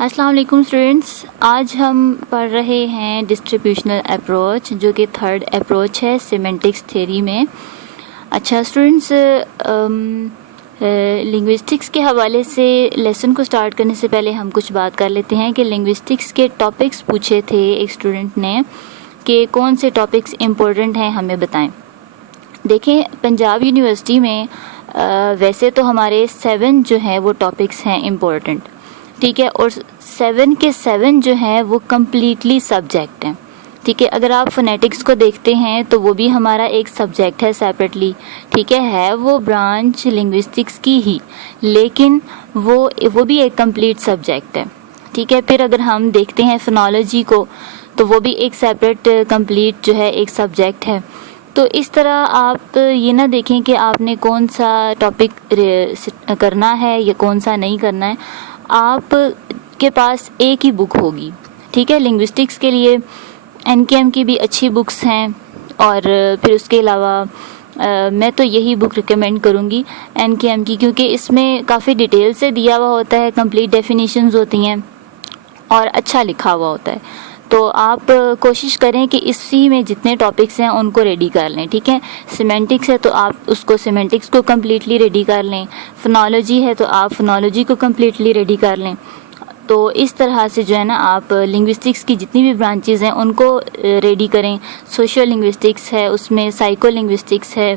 अस्सलाम वालेकुम स्टूडेंट्स, आज हम पढ़ रहे हैं डिस्ट्रीब्यूशनल अप्रोच, जो कि थर्ड अप्रोच है सिमेंटिक्स थ्योरी में। अच्छा स्टूडेंट्स, लिंग्विस्टिक्स के हवाले से लेसन को स्टार्ट करने से पहले हम कुछ बात कर लेते हैं कि लिंग्विस्टिक्स के टॉपिक्स पूछे थे एक स्टूडेंट ने कि कौन से टॉपिक्स इम्पोर्टेंट हैं, हमें बताएं। देखें, पंजाब यूनिवर्सिटी में वैसे तो हमारे 7 जो हैं वो टॉपिक्स हैं इम्पोर्टेंट, ठीक है, और 7 के 7 जो हैं वो कम्प्लीटली सब्जेक्ट हैं, ठीक है। अगर आप फोनेटिक्स को देखते हैं तो वो भी हमारा एक सब्जेक्ट है सेपरेटली, ठीक है वो ब्रांच लिंग्विस्टिक्स की ही, लेकिन वो भी एक कंप्लीट सब्जेक्ट है, ठीक है। फिर अगर हम देखते हैं फोनोलॉजी को तो वो भी एक सेपरेट कंप्लीट जो है एक सब्जेक्ट है। तो इस तरह आप ये ना देखें कि आपने कौन सा टॉपिक करना है या कौन सा नहीं करना है, आप के पास एक ही बुक होगी, ठीक है। लिंग्विस्टिक्स के लिए एनकेएम की भी अच्छी बुक्स हैं, और फिर उसके अलावा मैं तो यही बुक रिकमेंड करूँगी एनकेएम की, क्योंकि इसमें काफ़ी डिटेल से दिया हुआ होता है, कंप्लीट डेफिनेशंस होती हैं और अच्छा लिखा हुआ होता है। तो आप कोशिश करें कि इसी में जितने टॉपिक्स हैं उनको रेडी कर लें, ठीक है। सिमेंटिक्स है तो आप उसको सिमेंटिक्स को कम्प्लीटली रेडी कर लें, फोनोलॉजी है तो आप फोनोलॉजी को कम्प्लीटली रेडी कर लें। तो इस तरह से जो है ना आप लिंग्विस्टिक्स की जितनी भी ब्रांचेज़ हैं उनको रेडी करें। सोशल लिंग्विस्टिक्स है, उसमें साइको लिंग्विस्टिक्स है,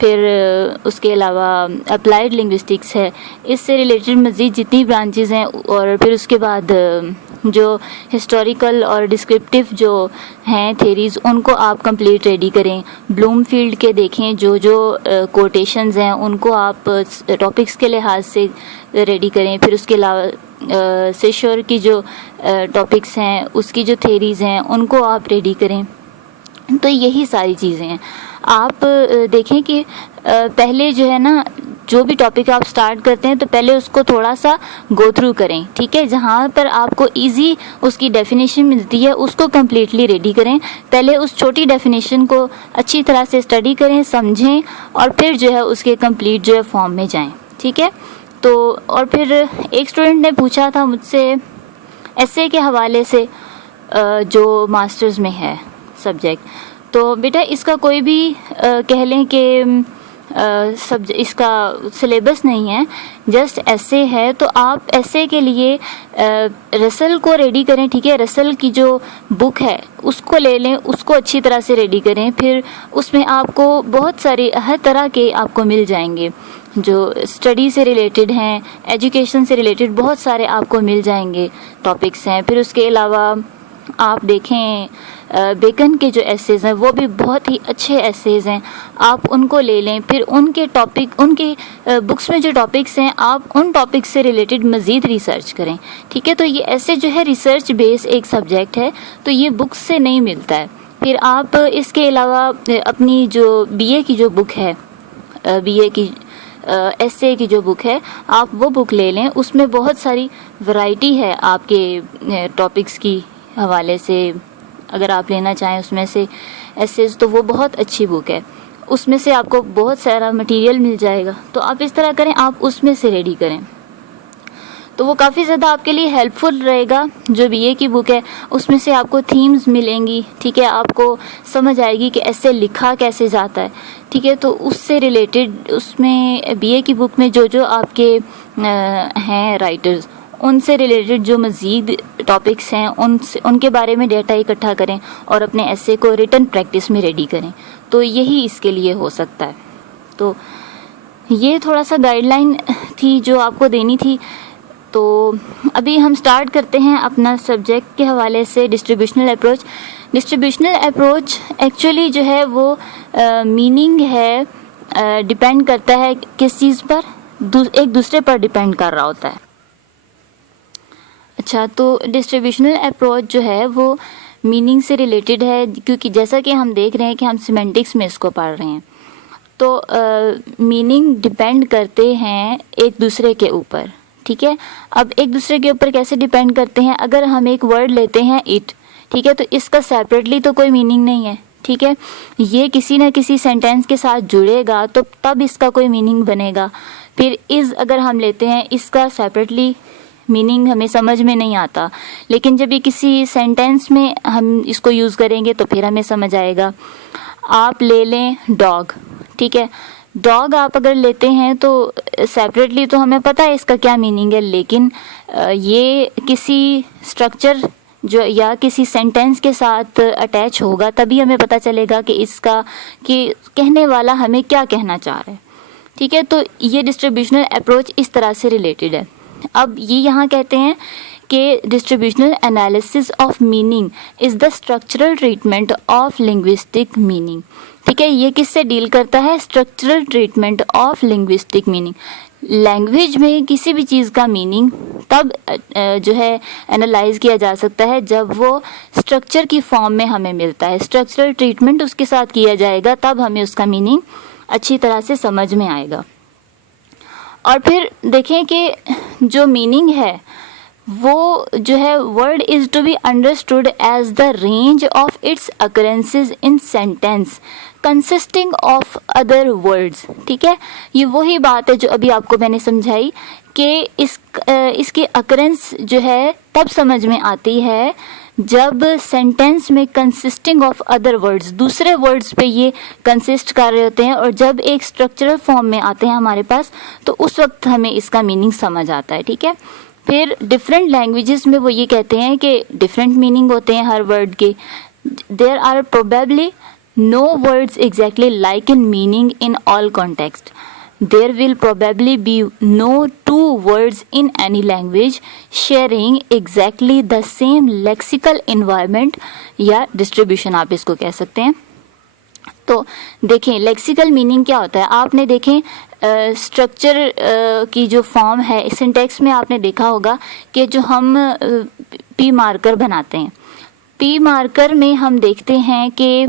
फिर उसके अलावा अप्लाइड लिंग्विस्टिक्स है, इससे रिलेटेड मज़ीद जितनी ब्रांचेज़ हैं, और फिर उसके बाद जो हिस्टोरिकल और डिस्क्रिप्टिव जो हैं थेरीज़ उनको आप कंप्लीट रेडी करें। ब्लूमफील्ड के देखें जो कोटेशंस हैं उनको आप टॉपिक्स के लिहाज से रेडी करें। फिर उसके अलावा सेशोर की जो टॉपिक्स हैं उसकी जो थेरीज़ हैं उनको आप रेडी करें। तो यही सारी चीज़ें हैं। आप देखें कि पहले जो है ना जो भी टॉपिक आप स्टार्ट करते हैं तो पहले उसको थोड़ा सा गो थ्रू करें, ठीक है। जहाँ पर आपको इजी उसकी डेफिनेशन मिलती है उसको कम्प्लीटली रेडी करें। पहले उस छोटी डेफिनेशन को अच्छी तरह से स्टडी करें, समझें, और फिर जो है उसके कंप्लीट जो है फॉर्म में जाएं, ठीक है। तो और फिर एक स्टूडेंट ने पूछा था मुझसे एसे के हवाले से जो मास्टर्स में है सब्जेक्ट, तो बेटा इसका कोई भी कह लें कि इसका सिलेबस नहीं है, जस्ट ऐसे है, तो आप ऐसे के लिए रसल को रेडी करें, ठीक है। रसल की जो बुक है उसको ले लें, उसको अच्छी तरह से रेडी करें। फिर उसमें आपको बहुत सारे हर तरह के आपको मिल जाएंगे, जो स्टडी से रिलेटेड हैं, एजुकेशन से रिलेटेड बहुत सारे आपको मिल जाएंगे टॉपिक्स हैं। फिर उसके अलावा आप देखें बेकन के जो एसेज हैं वो भी बहुत ही अच्छे एसेज हैं, आप उनको ले लें। फिर उनके टॉपिक उनके बुक्स में जो टॉपिक्स हैं आप उन टॉपिक्स से रिलेटेड मज़ीद रिसर्च करें, ठीक है। तो ये ऐसे जो है रिसर्च बेस एक सब्जेक्ट है, तो ये बुक्स से नहीं मिलता है। फिर आप इसके अलावा अपनी जो बीए की जो बुक है, बीए की एसए की जो बुक है, आप वो बुक ले लें। उसमें बहुत सारी वैरायटी है आपके टॉपिक्स की हवाले से, अगर आप लेना चाहें उसमें से एसेज, तो वो बहुत अच्छी बुक है, उसमें से आपको बहुत सारा मटेरियल मिल जाएगा। तो आप इस तरह करें, आप उसमें से रेडी करें, तो वो काफ़ी ज़्यादा आपके लिए हेल्पफुल रहेगा। जो बीए की बुक है उसमें से आपको थीम्स मिलेंगी, ठीक है, आपको समझ आएगी कि ऐसे लिखा कैसे जाता है, ठीक है। तो उससे रिलेटेड उसमें बीए की बुक में जो आपके हैं राइटर्स, उनसे रिलेटेड जो मज़ीद टॉपिक्स हैं उनके बारे में डेटा इकट्ठा करें और अपने ऐसे को रिटन प्रैक्टिस में रेडी करें। तो यही इसके लिए हो सकता है। तो ये थोड़ा सा गाइडलाइन थी जो आपको देनी थी। तो अभी हम स्टार्ट करते हैं अपना सब्जेक्ट के हवाले से distributional approach. Distributional approach actually जो है वो मीनिंग है, डिपेंड करता है किस चीज़ पर, एक दूसरे पर डिपेंड कर रहा होता है। अच्छा, तो डिस्ट्रीब्यूशनल अप्रोच जो है वो मीनिंग से रिलेटेड है, क्योंकि जैसा कि हम देख रहे हैं कि हम सिमेंटिक्स में इसको पढ़ रहे हैं, तो मीनिंग डिपेंड करते हैं एक दूसरे के ऊपर, ठीक है। अब एक दूसरे के ऊपर कैसे डिपेंड करते हैं, अगर हम एक वर्ड लेते हैं इट, ठीक है, तो इसका सेपरेटली तो कोई मीनिंग नहीं है, ठीक है। ये किसी न किसी सेंटेंस के साथ जुड़ेगा तो तब इसका कोई मीनिंग बनेगा। फिर इज़ अगर हम लेते हैं, इसका सेपरेटली मीनिंग हमें समझ में नहीं आता, लेकिन जब ये किसी सेंटेंस में हम इसको यूज़ करेंगे तो फिर हमें समझ आएगा। आप ले लें डॉग, ठीक है, डॉग आप अगर लेते हैं तो सेपरेटली तो हमें पता है इसका क्या मीनिंग है, लेकिन ये किसी स्ट्रक्चर जो या किसी सेंटेंस के साथ अटैच होगा तभी हमें पता चलेगा कि इसका कि कहने वाला हमें क्या कहना चाह रहा है, ठीक है। तो ये डिस्ट्रीब्यूशनल अप्रोच इस तरह से रिलेटेड है। अब ये यहाँ कहते हैं कि distributional analysis of meaning is the structural treatment of linguistic meaning, ठीक है। ये किससे डील करता है? Structural treatment of linguistic meaning. Language में किसी भी चीज़ का मीनिंग तब जो है एनालाइज किया जा सकता है जब वो स्ट्रक्चर की फॉर्म में हमें मिलता है। स्ट्रक्चरल ट्रीटमेंट उसके साथ किया जाएगा, तब हमें उसका मीनिंग अच्छी तरह से समझ में आएगा। और फिर देखें कि जो मीनिंग है वो जो है word is to be understood as the range of its occurrences in sentence consisting of other words, ठीक है। ये वही बात है जो अभी आपको मैंने समझाई कि इसकी अकरेंस जो है तब समझ में आती है जब सेंटेंस में कंसिस्टिंग ऑफ अदर वर्ड्स, दूसरे वर्ड्स पे ये कंसिस्ट कर रहे होते हैं, और जब एक स्ट्रक्चरल फॉर्म में आते हैं हमारे पास तो उस वक्त हमें इसका मीनिंग समझ आता है, ठीक है। फिर डिफरेंट लैंग्वेजेस में वो ये कहते हैं कि डिफरेंट मीनिंग होते हैं हर वर्ड के। There are probably no words exactly like in meaning in all context. There will probably be no two words in any language sharing exactly the same lexical environment या distribution आप इसको कह सकते हैं। तो देखें लेक्सिकल मीनिंग क्या होता है। आपने देखें स्ट्रक्चर की जो फॉर्म है सिंटैक्स में आपने देखा होगा कि जो हम पी मार्कर बनाते हैं, पी मार्कर में हम देखते हैं कि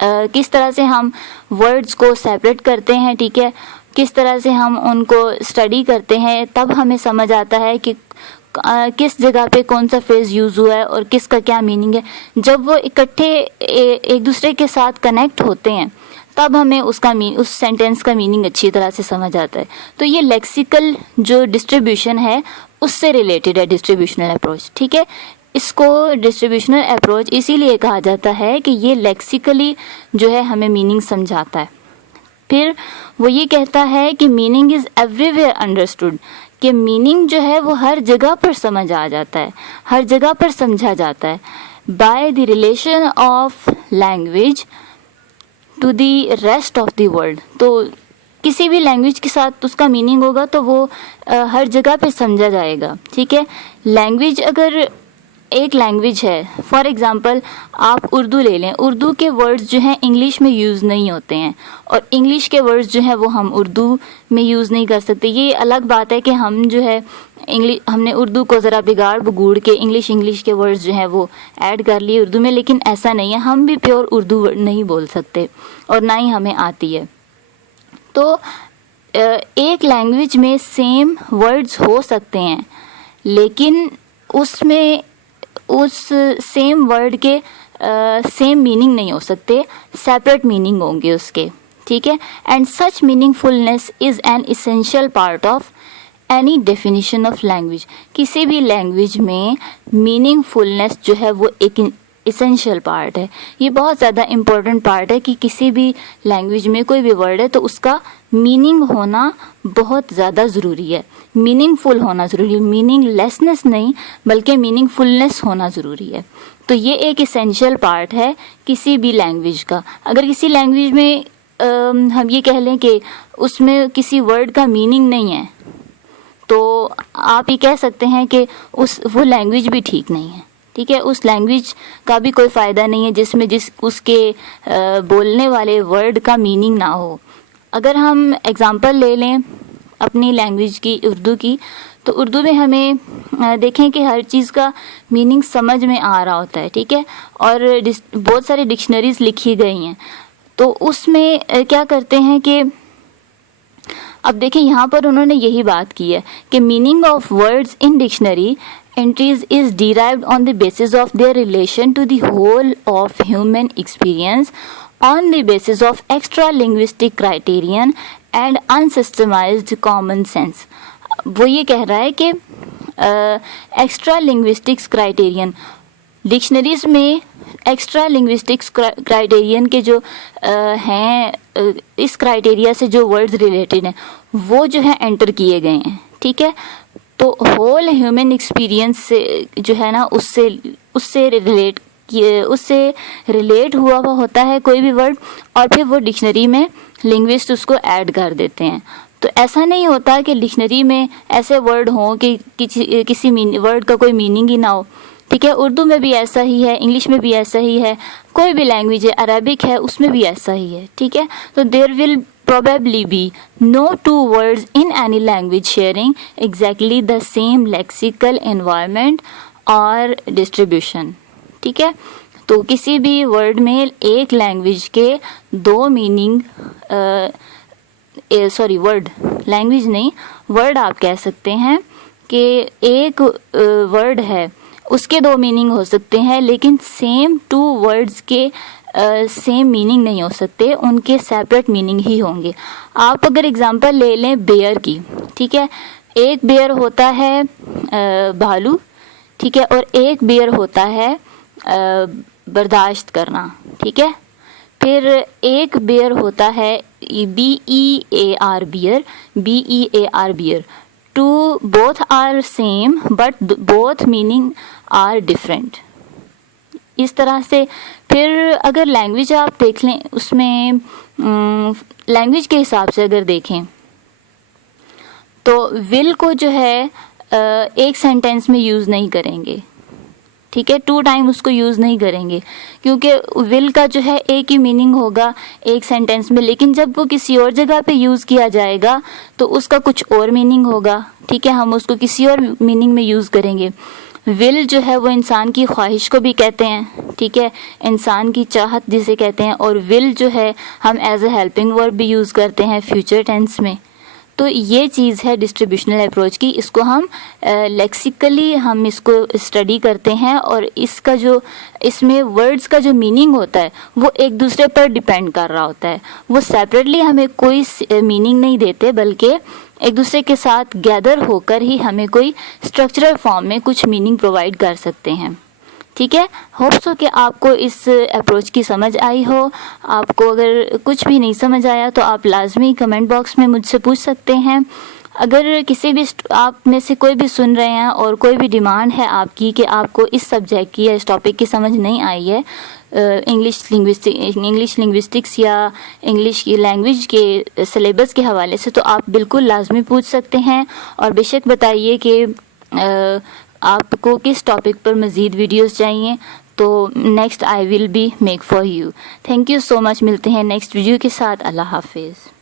किस तरह से हम वर्ड्स को सेपरेट करते हैं, ठीक है, किस तरह से हम उनको स्टडी करते हैं, तब हमें समझ आता है कि किस जगह पे कौन सा फ्रेज यूज़ हुआ है और किसका क्या मीनिंग है। जब वो इकट्ठे एक दूसरे के साथ कनेक्ट होते हैं तब हमें उस सेंटेंस का मीनिंग अच्छी तरह से समझ आता है। तो ये लेक्सिकल जो डिस्ट्रीब्यूशन है उससे रिलेटेड है डिस्ट्रीब्यूशनल अप्रोच, ठीक है। इसको डिस्ट्रीब्यूशनल अप्रोच इसीलिए कहा जाता है कि ये लेक्सिकली जो है हमें मीनिंग समझाता है। फिर वो ये कहता है कि मीनिंग इज़ एवरीवेयर अंडरस्टूड, कि मीनिंग जो है वो हर जगह पर समझ आ जाता है, हर जगह पर समझा जाता है by the relation of language to the rest of the world. तो किसी भी लैंग्वेज के साथ उसका मीनिंग होगा तो वो हर जगह पे समझा जाएगा, ठीक है। लैंग्वेज अगर एक लैंग्वेज है, फॉर एग्जांपल आप उर्दू ले लें, उर्दू के वर्ड्स जो हैं इंग्लिश में यूज़ नहीं होते हैं और इंग्लिश के वर्ड्स जो हैं वो हम उर्दू में यूज़ नहीं कर सकते। ये अलग बात है कि हम जो है हमने उर्दू को ज़रा बिगाड़ बगूड़ के इंग्लिश के वर्ड्स जो हैं वो ऐड कर लिए उर्दू में, लेकिन ऐसा नहीं है, हम भी प्योर उर्दू नहीं बोल सकते और ना ही हमें आती है। तो एक लैंग्वेज में सेम वर्ड्स हो सकते हैं लेकिन उसमें उस सेम वर्ड के सेम मीनिंग नहीं हो सकते, सेपरेट मीनिंग होंगे उसके, ठीक है। And such meaningfulness is an essential part of any definition of language. किसी भी लैंग्वेज में मीनिंगफुलनेस जो है वो एक इसेंशियल पार्ट है, ये बहुत ज़्यादा इम्पोर्टेंट पार्ट है कि किसी भी लैंग्वेज में कोई भी वर्ड है तो उसका मीनिंग होना बहुत ज़्यादा ज़रूरी है, मीनिंगफुल होना ज़रूरी है, मीनिंगलेसनेस नहीं बल्कि मीनिंगफुलनेस होना ज़रूरी है। तो ये एक इसेंशियल पार्ट है किसी भी लैंग्वेज का। अगर किसी लैंग्वेज में हम ये कह लें कि उसमें किसी वर्ड का मीनिंग नहीं है तो आप ये कह सकते हैं कि वो लैंग्वेज भी ठीक नहीं है, ठीक है। उस लैंग्वेज का भी कोई फ़ायदा नहीं है जिसमें उसके बोलने वाले वर्ड का मीनिंग ना हो। अगर हम एग्ज़ाम्पल ले लें अपनी लैंग्वेज की, उर्दू की, तो उर्दू में हमें देखें कि हर चीज़ का मीनिंग समझ में आ रहा होता है, ठीक है, और बहुत सारी डिक्शनरीज लिखी गई हैं। तो उसमें क्या करते हैं कि अब देखें यहाँ पर उन्होंने यही बात की है कि meaning of words in dictionary entries is derived on the basis of their relation to the whole of human experience on the basis of extra linguistic criterion and unsystemized common sense। वो ये कह रहा है कि extra linguistics criterion, dictionaries में extra linguistics criterion के जो हैं, इस क्राइटेरिया से जो वर्ड्स रिलेटेड हैं वो जो है एंटर किए गए हैं, ठीक है। तो होल ह्यूमन एक्सपीरियंस से जो है ना उससे रिलेट हुआ होता है कोई भी वर्ड, और फिर वो डिक्शनरी में लिंग्विस्ट उसको ऐड कर देते हैं। तो ऐसा नहीं होता कि डिक्शनरी में ऐसे वर्ड हों कि किसी वर्ड का कोई मीनिंग ही ना हो, ठीक है। उर्दू में भी ऐसा ही है, इंग्लिश में भी ऐसा ही है, कोई भी लैंग्वेज है, अरबिक है, उसमें भी ऐसा ही है, ठीक है। तो there will probably be no two words in any language sharing exactly the same lexical environment or distribution, ठीक है। तो किसी भी वर्ड में एक लैंग्वेज के दो मीनिंग, वर्ड, लैंग्वेज नहीं, वर्ड आप कह सकते हैं कि एक वर्ड है उसके दो मीनिंग हो सकते हैं, लेकिन सेम टू वर्ड्स के सेम मीनिंग नहीं हो सकते, उनके सेपरेट मीनिंग ही होंगे। आप अगर एग्जांपल ले लें बेयर की, ठीक है, एक बेयर होता है भालू, ठीक है, और एक बेयर होता है बर्दाश्त करना, ठीक है। फिर एक बेयर होता है BEAR bear, BEAR bear. Two both are same but both meaning are different, इस तरह से। फिर अगर लैंग्वेज आप देख लें, उसमें लैंग्वेज के हिसाब से अगर देखें तो विल को जो है एक सेंटेंस में यूज़ नहीं करेंगे, ठीक है, 2 टाइम उसको यूज़ नहीं करेंगे, क्योंकि विल का जो है एक ही मीनिंग होगा एक सेंटेंस में, लेकिन जब वो किसी और जगह पे यूज़ किया जाएगा तो उसका कुछ और मीनिंग होगा, ठीक है, हम उसको किसी और मीनिंग में यूज़ करेंगे। विल जो है वो इंसान की ख्वाहिश को भी कहते हैं, ठीक है, इंसान की चाहत जिसे कहते हैं, और विल जो है हम एज ए हेल्पिंग वर्ब भी यूज़ करते हैं फ्यूचर टेंस में। तो ये चीज़ है डिस्ट्रीब्यूशनल अप्रोच की, इसको हम लेक्सिकली हम इसको स्टडी करते हैं, और इसका जो इसमें वर्ड्स का जो मीनिंग होता है वो एक दूसरे पर डिपेंड कर रहा होता है, वो सेपरेटली हमें कोई मीनिंग नहीं देते, बल्कि एक दूसरे के साथ गैदर होकर ही हमें कोई स्ट्रक्चरल फॉर्म में कुछ मीनिंग प्रोवाइड कर सकते हैं, ठीक है। होप सो कि आपको इस अप्रोच की समझ आई हो। आपको अगर कुछ भी नहीं समझ आया तो आप लाजमी कमेंट बॉक्स में मुझसे पूछ सकते हैं। अगर किसी भी आप में से कोई भी सुन रहे हैं और कोई भी डिमांड है आपकी कि आपको इस सब्जेक्ट की या इस टॉपिक की समझ नहीं आई है, इंग्लिश लिंग्विस्टिक्स या इंग्लिश की लैंग्वेज के सिलेबस के हवाले से, तो आप बिल्कुल लाजमी पूछ सकते हैं, और बेशक बताइए कि आपको किस टॉपिक पर मज़ीद वीडियोस चाहिए, तो next I will be make for you. Thank you so much, मिलते हैं नेक्स्ट वीडियो के साथ। अल्लाह हाफिज़।